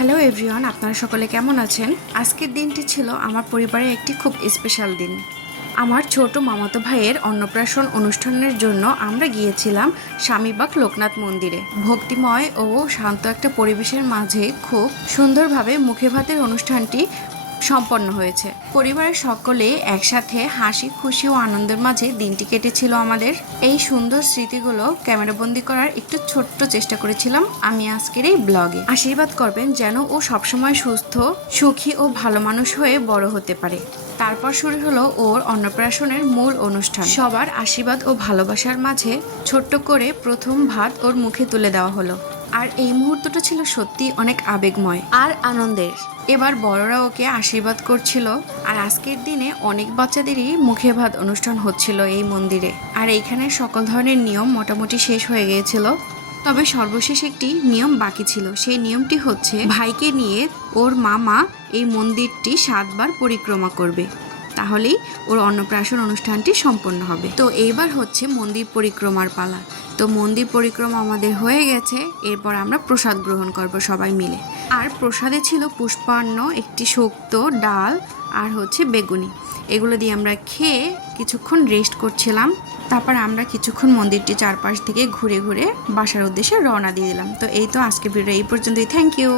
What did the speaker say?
Hello everyone, আপনারা সকলে কেমন আছেন? আজকের দিনটি ছিল আমার পরিবারের একটি খুব স্পেশাল দিন। আমার ছোট মামাতো ভাইয়ের অন্নপ্রাশন অনুষ্ঠানের জন্য আমরা গিয়েছিলাম স্বামীবাগ লোকনাথ মন্দিরে। ভক্তিময় ও শান্ত একটা পরিবেশের মাঝে খুব সুন্দরভাবে মুখে ভাতের অনুষ্ঠানটি সম্পন্ন হয়েছে। পরিবারের সকলে একসাথে হাসি খুশি ও আনন্দের মাঝে দিনটি কেটেছিল আমাদের। এই সুন্দর স্মৃতিগুলো ক্যামেরাবন্দি করার একটু ছোট্ট চেষ্টা করেছিলাম আমি আজকের এই ব্লগে। আশীর্বাদ করবেন যেন ও সবসময় সুস্থ, সুখী ও ভালো মানুষ হয়ে বড় হতে পারে। তারপর শুরু হলো ওর অন্নপ্রাশনের মূল অনুষ্ঠান। সবার আশীর্বাদ ও ভালোবাসার মাঝে ছোট্ট করে প্রথম ভাত ওর মুখে তুলে দেওয়া হলো। আর এই মুহূর্তটা ছিল সত্যি অনেক আবেগময় আর আনন্দের। এবার বড়রা ওকে আশীর্বাদ করছিল, আর আজকের দিনে অনেক বাচ্চাদেরই মুখে ভাত অনুষ্ঠান হচ্ছিল এই মন্দিরে। আর এইখানে সকল ধরনের নিয়ম মোটামুটি শেষ হয়ে গিয়েছিল, তবে সর্বশেষ একটি নিয়ম বাকি ছিল। সেই নিয়মটি হচ্ছে ভাইকে নিয়ে ওর মামা এই মন্দিরটি 7 বার পরিক্রমা করবে, তাহলেই ওর অন্নপ্রাশন অনুষ্ঠানটি সম্পন্ন হবে। তো এইবার হচ্ছে মন্দির পরিক্রমার পালা। তো মন্দির পরিক্রমা আমাদের হয়ে গেছে, এরপর আমরা প্রসাদ গ্রহণ করব সবাই মিলে। আর প্রসাদে ছিল পুষ্পান্ন, একটি শুক্তো, ডাল আর হচ্ছে বেগুনি। এগুলো দিয়ে আমরা খেয়ে কিছুক্ষণ রেস্ট করছিলাম। তারপর আমরা কিছুক্ষণ মন্দিরটি চারপাশ থেকে ঘুরে ঘুরে বাসার উদ্দেশ্যে রওনা দিয়ে দিলাম। তো এই তো আজকে ভিডিও এই পর্যন্তই। Thank you.